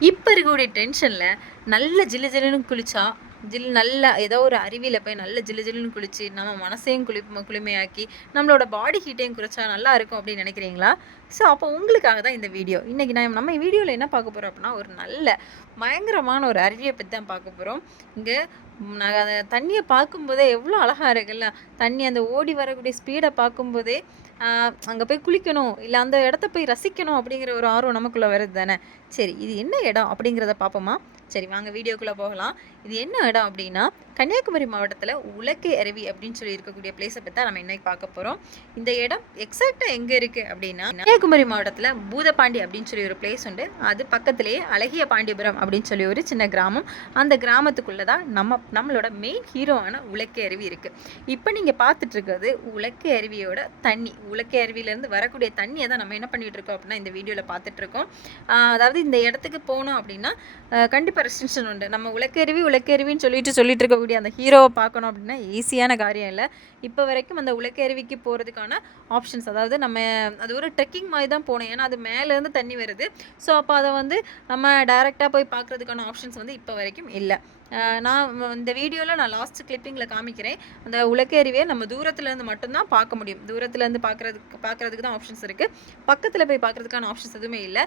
இப்போ இருக்கக்கூடிய டென்ஷனில் நல்ல ஜில்லு ஜில்லுன்னு குளிச்சா ஜில் நல்லா ஏதோ ஒரு அருவியில் போய் நல்ல ஜில்லு ஜில்லுன்னு குளிச்சு நம்ம மனசையும் குளி குளிமையாக்கி நம்மளோட பாடி ஹீட்டையும் குறைச்சா நல்லா இருக்கும் அப்படின்னு நினைக்கிறீங்களா? ஸோ அப்போ உங்களுக்காக தான் இந்த வீடியோ இன்றைக்கி நான் நம்ம வீடியோவில் என்ன பார்க்க போகிறோம் அப்படின்னா ஒரு நல்ல பயங்கரமான ஒரு அருவியை பற்றி தான் பார்க்க போகிறோம் இங்கே நாங்கள் அந்த தண்ணியை பார்க்கும்போதே எவ்வளோ அழகாக இருக்குல்ல? தண்ணி அந்த ஓடி வரக்கூடிய ஸ்பீடை பார்க்கும்போதே அங்கே போய் குளிக்கணும் இல்லை அந்த இடத்த போய் ரசிக்கணும் அப்படிங்கிற ஒரு ஆர்வம் நமக்குள்ளே வருது தானே சரி இது என்ன இடம் அப்படிங்கிறத பார்ப்போமா? சரி வாங்க வீடியோக்குள்ளே போகலாம். இது என்ன இடம் அப்படின்னா கன்னியாகுமரி மாவட்டத்தில் உலக்கை அருவி அப்படின்னு சொல்லி இருக்கக்கூடிய பிளேஸை பற்றி நம்ம இன்னைக்கு பார்க்க போகிறோம் இந்த இடம் எக்ஸாக்டாக எங்கே இருக்குது அப்படின்னா கன்னியாகுமரி மாவட்டத்தில் பூதபாண்டி அப்படின்னு சொல்லி ஒரு பிளேஸ் உண்டு. அது பக்கத்துலேயே அழகிய பாண்டியபுரம் அப்படின்னு சொல்லி ஒரு சின்ன கிராமம். அந்த கிராமத்துக்குள்ளே தான் நம்ம நம்மளோட மெயின் ஹீரோவான உலக்கை அருவி இருக்குது இப்போ நீங்கள் பார்த்துட்டு இருக்கிறது உலக்கை அருவியோட தண்ணி. உலக்கை அருவியிலேருந்து வரக்கூடிய தண்ணியை தான் நம்ம என்ன பண்ணிகிட்டு இருக்கோம் அப்படின்னா இந்த வீடியோவில் பார்த்துட்ருக்கோம் அதாவது இந்த இடத்துக்கு போனோம் அப்படின்னா கண்டிப்பாக ரெஸ்ட்ரிக்ஷன் உண்டு நம்ம உலக்கருவி உலக்கருவின்னு சொல்லிட்டு சொல்லிட்டு இருக்கக்கூடிய அந்த ஹீரோவை பார்க்கணும் அப்படின்னா ஈஸியான காரியம் இல்லை. இப்போ வரைக்கும் அந்த உலக்கருவிக்கு போகிறதுக்கான ஆப்ஷன்ஸ் அதாவது நம்ம அது ஒரு ட்ரெக்கிங் மாதிரி தான் போகணும். ஏன்னா அது மேலேருந்து தண்ணி வருது. ஸோ அப்போ அதை வந்து நம்ம டைரெக்டாக போய் பார்க்குறதுக்கான ஆப்ஷன்ஸ் வந்து இப்போ வரைக்கும் இல்லை. நான் இந்த வீடியோவில் நான் லாஸ்ட் கிளிப்பிங்கில் காமிக்கிறேன். அந்த உலக்கருவியை நம்ம தூரத்துலேருந்து மட்டும்தான் பார்க்க முடியும். தூரத்துலேருந்து பார்க்குறதுக்கு பார்க்குறதுக்கு தான் ஆப்ஷன்ஸ் இருக்குது பக்கத்தில் போய் பார்க்குறதுக்கான ஆப்ஷன்ஸ் எதுவுமே இல்லை.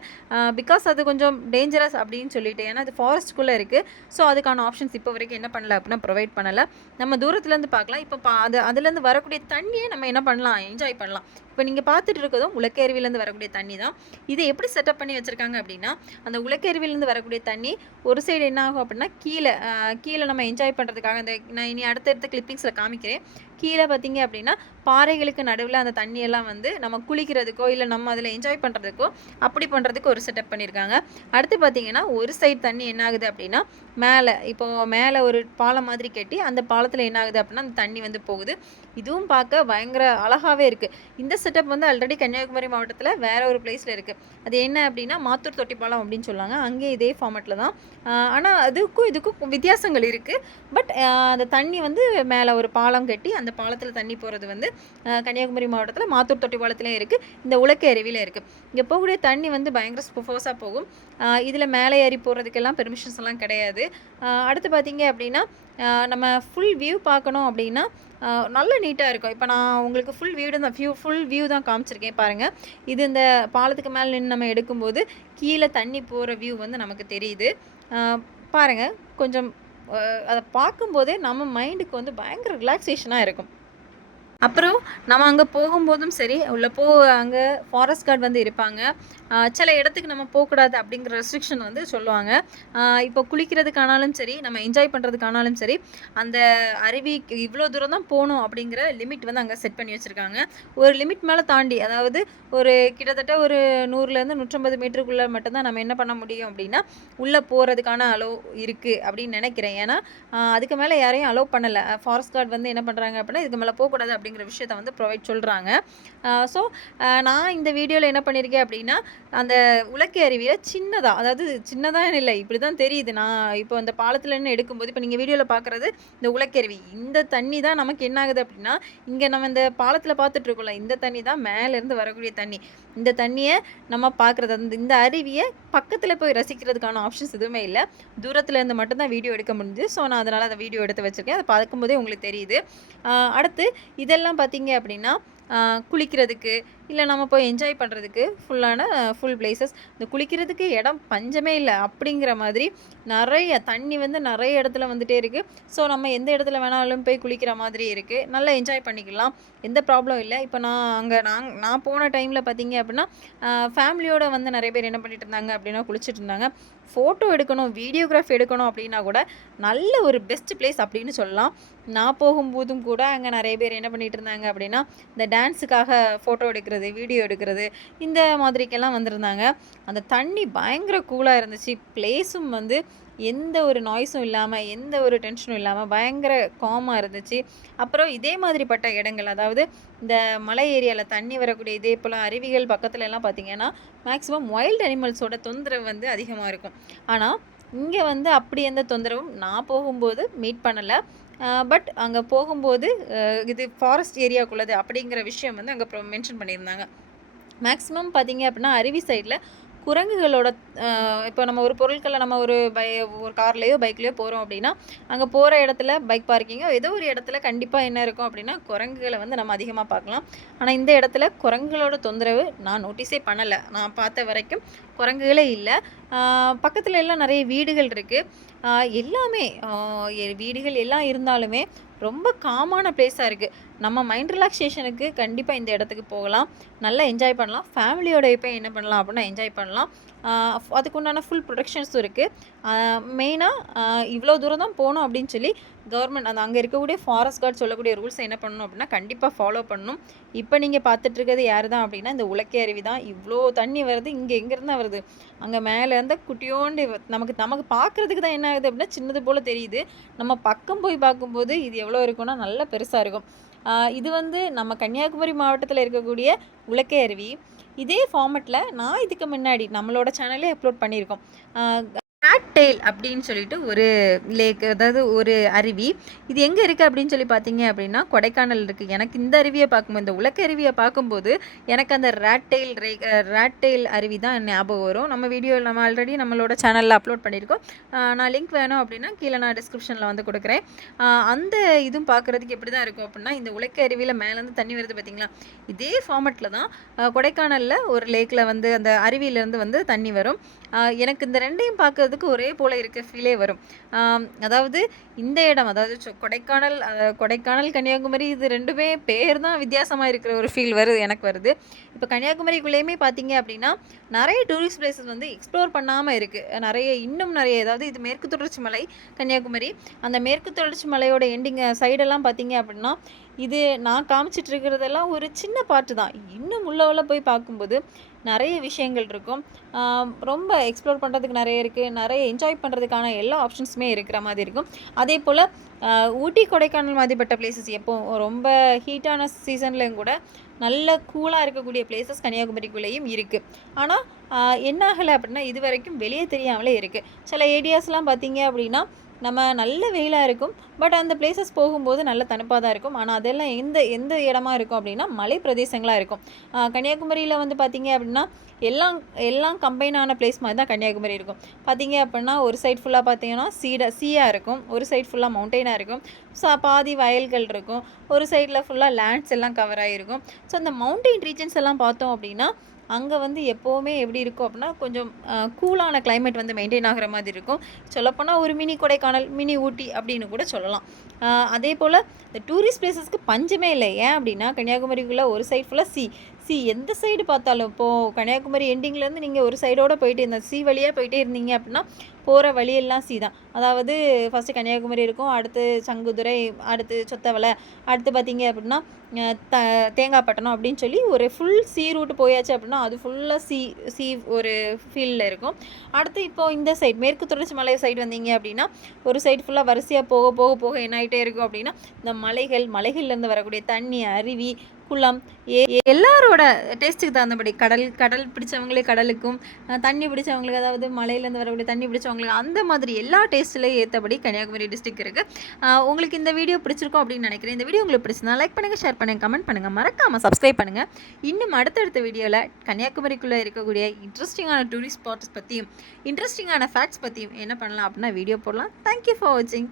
பிகாஸ் அது கொஞ்சம் டேஞ்சரஸ் அப்படின்னு சொல்லிட்டு ஏன்னா அது ஃபாரஸ்ட்குள்ளே இருக்குது ஸோ அதுக்கான ஆப்ஷன்ஸ் இப்போ வரைக்கும் என்ன பண்ணல அப்படின்னா ப்ரொவைட் பண்ணலை. நம்ம தூரத்துலேருந்து பார்க்கலாம். இப்போ பா அது அதுலேருந்து வரக்கூடிய தண்ணியை நம்ம என்ன பண்ணலாம்? என்ஜாய் பண்ணலாம். இப்போ நீங்கள் பார்த்துட்டு இருக்கிறதும் உலக்கருவிலேருந்து வரக்கூடிய தண்ணி தான். இதை எப்படி செட்டப் பண்ணி வச்சுருக்காங்க அப்படின்னா அந்த உலக்கருவிலேருந்து வரக்கூடிய தண்ணி ஒரு சைடு என்ன ஆகும் அப்படின்னா கீழே கீழே நம்ம என்ஜாய் பண்ணுறதுக்காக அந்த நான் இனி அடுத்தடுத்த கிளிப்பிங்ஸில் காமிக்கிறேன். கீழே பார்த்தீங்க அப்படின்னா பாறைகளுக்கு நடுவில் அந்த தண்ணியெல்லாம் வந்து நம்ம குளிக்கிறதுக்கோ இல்லை நம்ம அதில் என்ஜாய் பண்ணுறதுக்கோ அப்படி பண்ணுறதுக்கு ஒரு செட்டப் பண்ணியிருக்காங்க. அடுத்து பார்த்தீங்கன்னா ஒரு சைடு தண்ணி என்ன ஆகுது அப்படின்னா மேலே இப்போது மேலே ஒரு பாலம் மாதிரி கட்டி அந்த பாலத்தில் என்ன ஆகுது அப்படின்னா அந்த தண்ணி வந்து போகுது. இதுவும் பார்க்க பயங்கர அழகாகவே இருக்குது இந்த செட்டப் வந்து ஆல்ரெடி கன்னியாகுமரி மாவட்டத்தில் வேற ஒரு பிளேஸில் இருக்குது அது என்ன அப்படின்னா மாத்தூர் தொட்டி பாலம் அப்படின்னு சொல்லுவாங்க. அங்கே இதே ஃபார்மேட்டில் தான். ஆனால் அதுக்கும் இதுக்கும் வித்தியாசங்கள் இருக்குது பட் அந்த தண்ணி வந்து மேலே ஒரு பாலம் கட்டி அந்த பாலத்தில் தண்ணி போகிறது வந்து கன்னியாகுமரி மாவட்டத்தில் மாத்தூர் தொட்டி பாலத்துலேயும் இருக்குது இந்த உலக்க அருவியில் இருக்குது இங்கே போகக்கூடிய தண்ணி வந்து பயங்கர ஃபோர்ஸாக போகும். இதில் மேலே ஏறி போகிறதுக்கெல்லாம் பெர்மிஷன்ஸ் எல்லாம் கிடையாது. அடுத்து பார்த்தீங்க அப்படின்னா நம்ம ஃபுல் வியூ பார்க்கணும் அப்படின்னா நல்ல நீட்டாக இருக்கும். இப்போ நான் உங்களுக்கு ஃபுல் வியூ தான் வியூ ஃபுல் வியூ தான் காமிச்சிருக்கேன் பாருங்கள் இது இந்த பாலத்துக்கு மேலே நின்று நம்ம எடுக்கும்போது கீழே தண்ணி போகிற வியூ வந்து நமக்கு தெரியுது. பாருங்கள் கொஞ்சம் அதை பார்க்கும்போதே நம்ம மைண்டுக்கு வந்து பயங்கர ரிலாக்ஸேஷனாக இருக்கும். அப்புறம் நம்ம அங்கே போகும்போதும் சரி உள்ள போ அங்கே ஃபாரஸ்ட் கார்டு வந்து இருப்பாங்க. சில இடத்துக்கு நம்ம போகக்கூடாது அப்படிங்கிற ரெஸ்ட்ரிக்ஷன் வந்து சொல்லுவாங்க. இப்போ குளிக்கிறதுக்கானாலும் சரி நம்ம என்ஜாய் பண்ணுறதுக்கானாலும் சரி அந்த அருவி இவ்வளோ தூரம் தான் போகணும் அப்படிங்கிற லிமிட் வந்து அங்கே செட் பண்ணி வச்சுருக்காங்க. ஒரு லிமிட் மேலே தாண்டி அதாவது ஒரு கிட்டத்தட்ட ஒரு நூறுலேருந்து நூற்றம்பது மீட்டருக்குள்ளே மட்டும்தான் நம்ம என்ன பண்ண முடியும் அப்படின்னா உள்ளே போகிறதுக்கான அலோ இருக்குது அப்படின்னு நினைக்கிறேன். ஏன்னா அதுக்கு மேலே யாரையும் அலோவ் பண்ணலை. ஃபாரஸ்ட் கார்டு வந்து என்ன பண்ணுறாங்க அப்படின்னா இதுக்கு மேலே போகக்கூடாது அப்படி அப்படிங்கிற விஷயத்த வந்து ப்ரொவைட் சொல்கிறாங்க ஸோ நான் இந்த வீடியோவில் என்ன பண்ணியிருக்கேன் அப்படின்னா அந்த உலக்கை அருவியில் சின்னதாக அதாவது சின்னதாக இல்லை இப்படி தான் தெரியுது. நான் இப்போ அந்த பாலத்தில் என்ன எடுக்கும்போது இப்போ நீங்கள் வீடியோவில் பார்க்குறது இந்த உலக்கருவி இந்த தண்ணி தான் நமக்கு என்ன ஆகுது அப்படின்னா இங்கே நம்ம இந்த பாலத்தில் பார்த்துட்ருக்கோம்ல இந்த தண்ணி தான் மேலேருந்து வரக்கூடிய தண்ணி. இந்த தண்ணியை நம்ம பார்க்குறது அந்த இந்த அருவியை பக்கத்தில் போய் ரசிக்கிறதுக்கான ஆப்ஷன்ஸ் எதுவுமே இல்லை. தூரத்தில் இருந்து மட்டும்தான் வீடியோ எடுக்க முடிஞ்சு ஸோ நான் அதனால் அந்த வீடியோ எடுத்து வச்சுருக்கேன். அதை பார்க்கும்போதே உங்களுக்கு தெரியுது. அடுத்து இதெல்லாம் பார்த்தீங்க அப்படின்னா குளிக்கிறதுக்கு இல்லை நம்ம போய் என்ஜாய் பண்ணுறதுக்கு ஃபுல்லான ஃபுல் பிளேசஸ் இந்த குளிக்கிறதுக்கு இடம் பஞ்சமே இல்லை அப்படிங்கிற மாதிரி நிறைய தண்ணி வந்து நிறைய இடத்துல வந்துகிட்டே இருக்குது ஸோ நம்ம எந்த இடத்துல வேணாலும் போய் குளிக்கிற மாதிரி இருக்குது நல்லா என்ஜாய் பண்ணிக்கலாம். எந்த ப்ராப்ளம் இல்லை. இப்போ நான் அங்கே நான் நான் போன டைமில் பார்த்தீங்க அப்படின்னா ஃபேமிலியோடு வந்து நிறைய பேர் என்ன பண்ணிட்டு இருந்தாங்க அப்படின்னா குளிச்சுட்டு இருந்தாங்க. ஃபோட்டோ எடுக்கணும் வீடியோகிராஃபி எடுக்கணும் அப்படின்னா கூட நல்ல ஒரு பெஸ்ட் பிளேஸ் அப்படின்னு சொல்லலாம். நான் போகும்போதும் கூட அங்கே நிறைய பேர் என்ன பண்ணிகிட்டு இருந்தாங்க அப்படின்னா இந்த டான்ஸுக்காக ஃபோட்டோ எடுக்கிறது வீடியோ எடுக்கிறது இந்த மாதிரிக்கெல்லாம் வந்திருந்தாங்க. அந்த தண்ணி பயங்கர கூலாக இருந்துச்சு. பிளேஸும் வந்து எந்த ஒரு நாய்ஸும் இல்லாமல் எந்த ஒரு டென்ஷனும் இல்லாமல் பயங்கர காமாக இருந்துச்சு. அப்புறம் இதே மாதிரிப்பட்ட இடங்கள் அதாவது இந்த மலை ஏரியாவில் தண்ணி வரக்கூடிய இதே போல் அருவிகள் பக்கத்துல எல்லாம் பார்த்திங்கன்னா மேக்ஸிமம் வைல்டு அனிமல்ஸோட தொந்தரவு வந்து அதிகமாக இருக்கும். ஆனால் இங்கே வந்து அப்படி எந்த தொந்தரவும் நான் போகும்போது மீட் பண்ணலை. பட் அங்கே போகும்போது இது ஃபாரஸ்ட் ஏரியாக்குள்ளது அப்படிங்கிற விஷயம் வந்து அங்கே மென்ஷன் பண்ணியிருந்தாங்க. மேக்ஸிமம் பார்த்தீங்க அப்படின்னா அருவி சைடில் குரங்குகளோட இப்போ நம்ம ஒரு பொருட்களை நம்ம ஒரு பை ஒரு கார்லேயோ பைக்லேயோ போகிறோம் அப்படின்னா அங்கே போகிற இடத்துல பைக் பார்க்கிங்கோ ஏதோ ஒரு இடத்துல கண்டிப்பாக என்ன இருக்கும் அப்படின்னா குரங்குகளை வந்து நம்ம அதிகமாக பார்க்கலாம். ஆனால் இந்த இடத்துல குரங்குகளோட தொந்தரவு நான் நோட்டீஸே பண்ணலை. நான் பார்த்த வரைக்கும் குரங்குகளே இல்லை. பக்கத்தில் எல்லாம் நிறைய வீடுகள் இருக்குது எல்லாமே வீடுகள் எல்லாம் இருந்தாலுமே ரொம்ப காமான பிளேஸாக இருக்குது நம்ம மைண்ட் ரிலாக்ஸேஷனுக்கு கண்டிப்பாக இந்த இடத்துக்கு போகலாம். நல்லா என்ஜாய் பண்ணலாம். ஃபேமிலியோட இப்போ என்ன பண்ணலாம் அப்படின்னா என்ஜாய் பண்ணலாம். அதுக்குண்டான ஃபுல் ப்ரொடெக்ஷன்ஸும் இருக்குது மெயினாக இவ்வளோ தூரம் தான் போகணும் அப்படின்னு சொல்லி கவர்மெண்ட் அந்த அங்கே இருக்கக்கூடிய ஃபாரஸ்ட் கார்டு சொல்லக்கூடிய ரூல்ஸ் என்ன பண்ணணும் அப்படின்னா கண்டிப்பாக ஃபாலோ பண்ணணும். இப்போ நீங்கள் பார்த்துட்டு இருக்கிறது யார் தான் அப்படின்னா இந்த உலக்கை அருவி தான். இவ்வளோ தண்ணி வருது இங்கே எங்கேருந்து தான் வருது? அங்கே மேலே இருந்த குட்டியோண்டு நமக்கு நமக்கு பார்க்குறதுக்கு தான் என்ன ஆகுது அப்படின்னா சின்னது போல் தெரியுது. நம்ம பக்கம் போய் பார்க்கும்போது இது எவ்வளோ இருக்கும்னா நல்லா பெருசாக இருக்கும். இது வந்து நம்ம கன்னியாகுமரி மாவட்டத்தில் இருக்கக்கூடிய உலக்கை அருவி. இதே ஃபார்மெட்டில் நான் இதுக்கு முன்னாடி நம்மளோட சேனலே அப்லோட் பண்ணியிருக்கோம். கேட் டெய்ல் அப்படின்னு சொல்லிட்டு ஒரு லேக் அதாவது ஒரு அருவி. இது எங்கே இருக்குது அப்படின்னு சொல்லி பார்த்தீங்க அப்படின்னா கொடைக்கானல் இருக்குது எனக்கு இந்த அருவியை பார்க்கும்போது இந்த உலக்க அருவியை பார்க்கும்போது எனக்கு அந்த ரேட் டெய்ல் ரே ரேட் டெய்ல் அருவி தான் ஞாபகம் வரும். நம்ம வீடியோ நம்ம ஆல்ரெடி நம்மளோட சேனலில் அப்லோட் பண்ணியிருக்கோம். நான் லிங்க் வேணும் அப்படின்னா கீழே நான் டிஸ்கிரிப்ஷனில் வந்து கொடுக்குறேன். அந்த இதுவும் பார்க்குறதுக்கு எப்படி தான் இருக்கும் அப்படின்னா இந்த உலக்க அருவியில் மேலேருந்து தண்ணி வருது பார்த்தீங்களா? இதே ஃபார்மெட்டில் தான் கொடைக்கானலில் ஒரு லேக்கில் வந்து அந்த அருவியிலேருந்து வந்து தண்ணி வரும். எனக்கு இந்த ரெண்டையும் பார்க்க பார்க்குறதுக்கு ஒரே போல் இருக்க ஃபீலே வரும். அதாவது இந்த இடம் அதாவது சொ- கொடைக்கானல் கொடைக்கானல் கன்னியாகுமரி இது ரெண்டுமே பேர் தான் வித்தியாசமாக இருக்கிற ஒரு ஃபீல் வருது எனக்கு வருது. இப்போ கன்னியாகுமரிக்குள்ளேயுமே பார்த்தீங்க அப்படின்னா நிறைய டூரிஸ்ட் பிளேசஸ் வந்து எக்ஸ்ப்ளோர் பண்ணாமல் இருக்குது நிறைய இன்னும் நிறைய அதாவது இது மேற்கு தொடர்ச்சி மலை கன்னியாகுமரி. அந்த மேற்கு தொடர்ச்சி மலையோட எண்டிங் சைடெல்லாம் பார்த்தீங்க அப்படின்னா இது நான் காமிச்சிட்டு இருக்கிறதெல்லாம் ஒரு சின்ன பாட்டு தான். இன்னும் உள்ள போய் பார்க்கும்போது நிறைய விஷயங்கள் இருக்கும். ரொம்ப எக்ஸ்ப்ளோர் பண்ணுறதுக்கு நிறைய இருக்குது நிறைய என்ஜாய் பண்ணுறதுக்கான எல்லா ஆப்ஷன்ஸுமே இருக்கிற மாதிரி இருக்கும். அதே போல் ஊட்டி கொடைக்கானல் மாதிரிப்பட்ட பிளேசஸ் எப்போ ரொம்ப ஹீட்டான சீசன்லேயும் கூட நல்ல கூலாக இருக்கக்கூடிய பிளேசஸ் கன்னியாகுமரிக்குள்ளேயும் இருக்குது ஆனால் என்ன ஆகலை அப்படின்னா இது வரைக்கும் வெளியே தெரியாமலே இருக்குது சில ஏரியாஸ்லாம் பார்த்தீங்க அப்படின்னா நம்ம நல்ல வெயிலாக இருக்கும். பட் அந்த பிளேசஸ் போகும்போது நல்ல தனிப்பாக தான் இருக்கும். ஆனால் அதெல்லாம் எந்த எந்த இடமா இருக்கும் அப்படின்னா மலை பிரதேசங்களாக இருக்கும். கன்னியாகுமரியில் வந்து பார்த்தீங்க அப்படின்னா எல்லாம் எல்லாம் கம்பைனான பிளேஸ் மாதிரி தான் கன்னியாகுமரி இருக்கும். பார்த்தீங்க அப்படின்னா ஒரு சைட் ஃபுல்லாக பார்த்தீங்கன்னா சீடாக சீயாக இருக்கும். ஒரு சைடு ஃபுல்லாக மவுண்டெயினாக இருக்கும். ஸோ பாதி வயல்கள் இருக்கும். ஒரு சைடில் ஃபுல்லாக லேண்ட்ஸ் எல்லாம் கவர் ஆகிருக்கும் ஸோ அந்த மவுண்டெயின் ரீஜன்ஸ் எல்லாம் பார்த்தோம் அப்படின்னா அங்கே வந்து எப்போவுமே எப்படி இருக்கும் அப்படின்னா கொஞ்சம் கூலான கிளைமேட் வந்து மெயின்டைன் ஆகிற மாதிரி இருக்கும். சொல்லப்போனால் ஒரு மினி கொடைக்கானல் மினி ஊட்டி அப்படின்னு கூட சொல்லலாம். அதே போல் இந்த டூரிஸ்ட் பிளேசஸ்க்கு பஞ்சமே இல்லை. ஏன் அப்படின்னா கன்னியாகுமரிக்குள்ளே ஒரு சைடு ஃபுல்லாக சி சி எந்த சைடு பார்த்தாலும்? இப்போது கன்னியாகுமரி எண்டிங்லேருந்து நீங்கள் ஒரு சைடோடு போயிட்டு இருந்தோம் சி வழியாக போயிட்டே இருந்தீங்க அப்படின்னா போகிற வழியெல்லாம் சி தான். அதாவது ஃபஸ்ட்டு கன்னியாகுமரி இருக்கும் அடுத்து சங்குதுறை அடுத்து சொத்தவலை அடுத்து பார்த்தீங்க அப்படின்னா த தேங்காய்பட்டணம் அப்படின்னு சொல்லி ஒரு ஃபுல் சி ரூட் போயாச்சு அப்படின்னா அது ஃபுல்லாக சி சி ஒரு ஃபீல்டில் இருக்கும். அடுத்து இப்போ இந்த சைடு மேற்கு தொடர்ச்சி மலை சைடு வந்தீங்க அப்படின்னா ஒரு சைடு ஃபுல்லாக வரிசையாக போக போக போக என்ன ஆகிட்டே இருக்கும் அப்படின்னா இந்த மலைகள் மலைகள்லேருந்து வரக்கூடிய தண்ணி அருவி குளம் எல்லாரோட டேஸ்ட்டுக்கு தகுந்தபடி கடல் கடல் பிடிச்சவங்களே கடலுக்கும் தண்ணி பிடிச்சவங்களுக்கு அதாவது மலையிலேருந்து வரக்கூடிய தண்ணி பிடிச்சவங்களுக்கு அந்த மாதிரி எல்லா டேஸ்ட்லேயும் ஏற்றபடி கன்னியாகுமரி டிஸ்ட்ரிக் இருக்குது உங்களுக்கு இந்த வீடியோ பிடிச்சிருக்கோம் அப்படின்னு நினைக்கிறேன். இந்த வீடியோ உங்களுக்கு பிடிச்சிருந்தா லைக் பண்ணுங்கள் ஷேர் பண்ணுங்கள் கமெண்ட் பண்ணுங்கள் மறக்காமல் சப்ஸ்கிரைப் பண்ணுங்கள் இன்னும் அடுத்தடுத்த வீடியோவில் கன்னியாகுமரிக்குள்ளே இருக்கக்கூடிய இன்ட்ரெஸ்டிங்கான டூரிஸ்ட் ஸ்பாட்ஸ் பற்றியும் இன்ட்ரெஸ்டிங்கான ஃபேக்ட்ஸ் பற்றியும் என்ன பண்ணலாம் அப்படின்னா வீடியோ போடலாம். தேங்க்யூ ஃபார் வாட்சிங்